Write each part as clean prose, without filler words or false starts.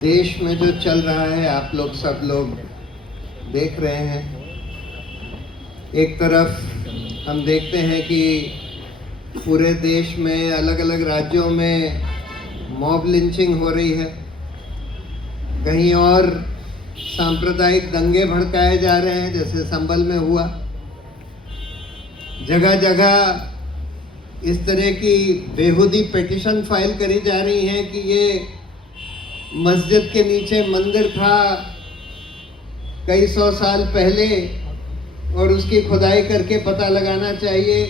देश में जो चल रहा है आप लोग सब लोग देख रहे हैं। एक तरफ हम देखते हैं कि पूरे देश में अलग अलग राज्यों में मॉब लिंचिंग हो रही है, कहीं और सांप्रदायिक दंगे भड़काए जा रहे हैं जैसे संभल में हुआ। जगह जगह इस तरह की बेहुदी पिटीशन फाइल करी जा रही है कि ये मस्जिद के नीचे मंदिर था कई सौ साल पहले और उसकी खुदाई करके पता लगाना चाहिए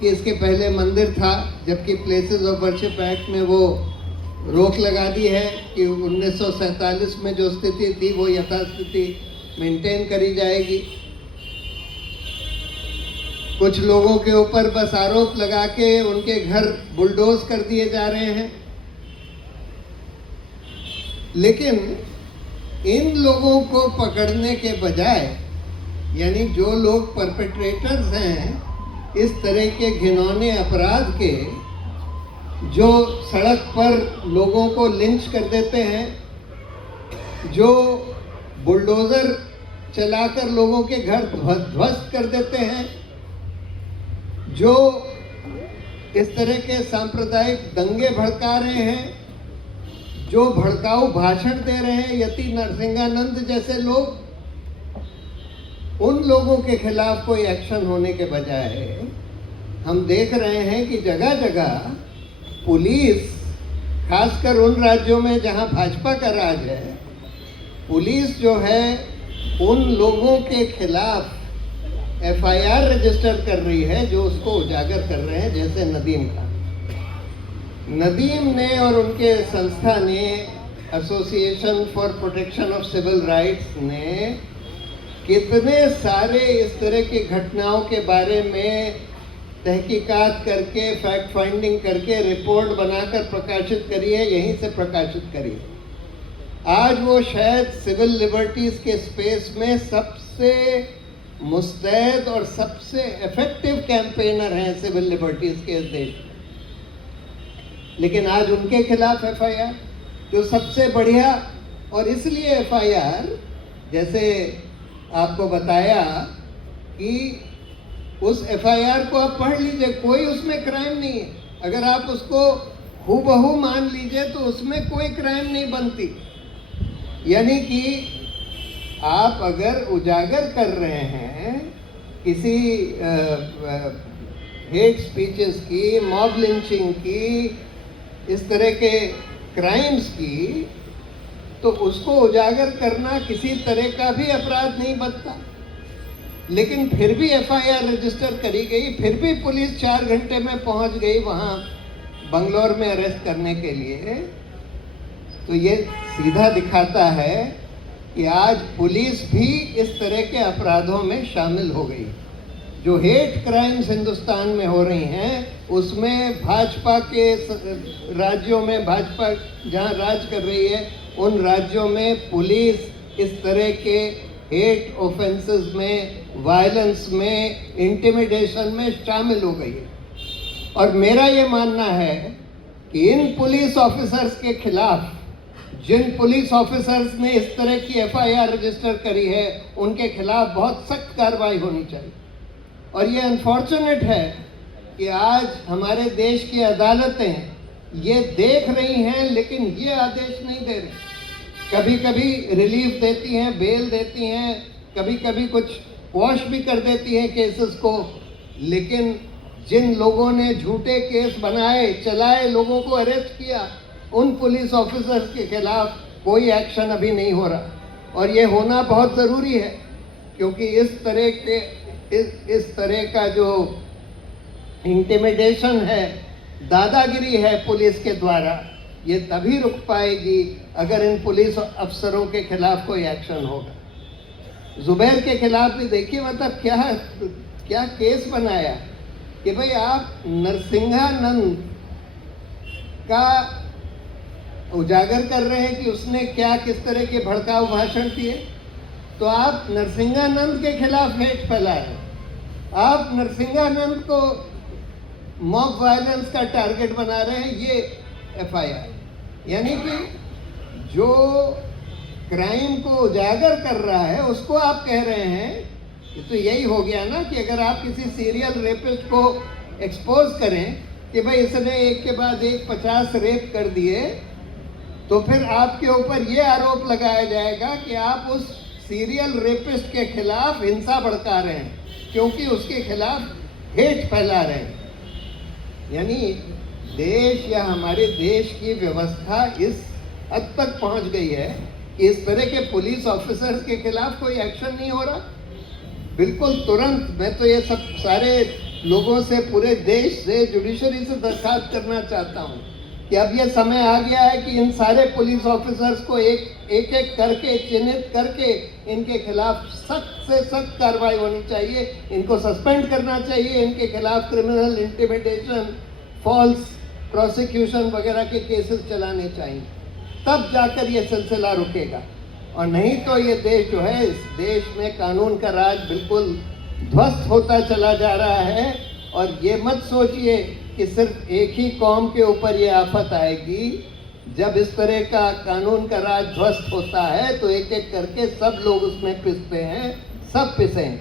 कि इसके पहले मंदिर था, जबकि प्लेसेस ऑफ वर्शिप एक्ट में वो रोक लगा दी है कि 1947 में जो स्थिति थी वो यथास्थिति मेंटेन करी जाएगी। कुछ लोगों के ऊपर बस आरोप लगा के उनके घर बुलडोज कर दिए जा रहे हैं। लेकिन इन लोगों को पकड़ने के बजाय, यानी जो लोग परपेट्रेटर्स हैं इस तरह के घिनौने अपराध के, जो सड़क पर लोगों को लिंच कर देते हैं, जो बुलडोजर चलाकर लोगों के घर ध्वस्त कर देते हैं, जो इस तरह के सांप्रदायिक दंगे भड़का रहे हैं, जो भड़काऊ भाषण दे रहे हैं यति नरसिंहानंद जैसे लोग, उन लोगों के खिलाफ कोई एक्शन होने के बजाय हम देख रहे हैं कि जगह जगह पुलिस, खासकर उन राज्यों में जहां भाजपा का राज है, पुलिस जो है उन लोगों के खिलाफ एफआईआर रजिस्टर कर रही है जो उसको उजागर कर रहे हैं, जैसे नदीम ने और उनके संस्था ने, association for protection of civil rights ने कितने सारे इस तरह की घटनाओं के बारे में तहकीकात करके, फैक्ट फाइंडिंग करके रिपोर्ट बनाकर प्रकाशित करी है, यहीं से प्रकाशित करी है। आज वो शायद सिविल लिबर्टीज के स्पेस में सबसे मुस्तैद और सबसे इफेक्टिव कैंपेनर हैं सिविल लिबर्टीज के इस देश में। लेकिन आज उनके खिलाफ एफआईआर, जो सबसे बढ़िया, और इसलिए एफआईआर, जैसे आपको बताया कि उस एफआईआर को आप पढ़ लीजिए, कोई उसमें क्राइम नहीं है। अगर आप उसको हूबहू मान लीजिए तो उसमें कोई क्राइम नहीं बनती। यानी कि आप अगर उजागर कर रहे हैं किसी हेट स्पीचेस की, मॉब लिंचिंग की, इस तरह के क्राइम्स की, तो उसको उजागर करना किसी तरह का भी अपराध नहीं बनता। लेकिन फिर भी एफआईआर रजिस्टर करी गई, फिर भी पुलिस 4 घंटे में पहुंच गई वहां बंगलौर में अरेस्ट करने के लिए। तो ये सीधा दिखाता है कि आज पुलिस भी इस तरह के अपराधों में शामिल हो गई। जो हेट क्राइम्स हिंदुस्तान में हो रही हैं उसमें भाजपा के राज्यों में, भाजपा जहां राज कर रही है उन राज्यों में पुलिस इस तरह के हेट ऑफेंसेस में, वायलेंस में, इंटिमिडेशन में शामिल हो गई है। और मेरा ये मानना है कि इन पुलिस ऑफिसर्स के खिलाफ, जिन पुलिस ऑफिसर्स ने इस तरह की एफआईआर रजिस्टर करी है, उनके खिलाफ बहुत सख्त कार्रवाई होनी चाहिए। और ये अनफॉर्चुनेट है कि आज हमारे देश की अदालतें ये देख रही हैं लेकिन ये आदेश नहीं दे रही। कभी कभी रिलीफ देती हैं, बेल देती हैं, कभी कभी कुछ वॉश भी कर देती हैं केसेस को, लेकिन जिन लोगों ने झूठे केस बनाए, चलाए, लोगों को अरेस्ट किया, उन पुलिस ऑफिसर्स के खिलाफ कोई एक्शन अभी नहीं हो रहा। और ये होना बहुत ज़रूरी है, क्योंकि इस तरह का जो इंटिमिडेशन है, दादागिरी है पुलिस के द्वारा, ये तभी रुक पाएगी अगर इन पुलिस अफसरों के खिलाफ कोई एक्शन होगा। जुबैर के खिलाफ भी देखिए, मतलब क्या केस बनाया कि भाई आप नरसिंहानंद का उजागर कर रहे हैं कि उसने क्या, किस तरह के भड़काऊ भाषण दिए, तो आप नरसिंहानंद के खिलाफ हेट फैला रहे हैं। आप नरसिंहानंद को मॉब वायलेंस का टारगेट बना रहे हैं, ये एफआईआर। यानी कि जो क्राइम को उजागर कर रहा है उसको आप कह रहे हैं। ये तो यही हो गया ना कि अगर आप किसी सीरियल रेपिस्ट को एक्सपोज करें कि भाई इसने एक के बाद एक 50 रेप कर दिए, तो फिर आपके ऊपर ये आरोप लगाया जाएगा कि आप उस सीरियल रेपिस्ट के खिलाफ हिंसा भड़का रहे हैं, क्योंकि उसके खिलाफ हेट फैला रहे हैं। यानी देश या हमारे देश की व्यवस्था इस हद तक पहुंच गई है कि इस तरह के पुलिस ऑफिसर्स के खिलाफ कोई एक्शन नहीं हो रहा। बिल्कुल तुरंत मैं तो ये सब सारे लोगों से, पूरे देश से, जुडिशरी से दरखास्त करना चाहता हूं कि अब ये समय आ गया है कि इन सारे पुलिस ऑफिसर्स को एक एक करके चिन्हित करके इनके खिलाफ सख्त से सख्त कार्रवाई होनी चाहिए, इनको सस्पेंड करना चाहिए, इनके खिलाफ क्रिमिनल इंटिमिडेशन, फॉल्स प्रोसिक्यूशन वगैरह के केसेस चलाने चाहिए, तब जाकर ये सिलसिला रुकेगा। और नहीं तो ये देश जो है, इस देश में कानून का राज बिल्कुल ध्वस्त होता चला जा रहा है। और ये मत सोचिए कि सिर्फ एक ही कौम के ऊपर ये आफत आएगी। जब इस तरह का कानून का राज ध्वस्त होता है तो एक एक करके सब लोग उसमें पिसते हैं, सब पिसेंगे।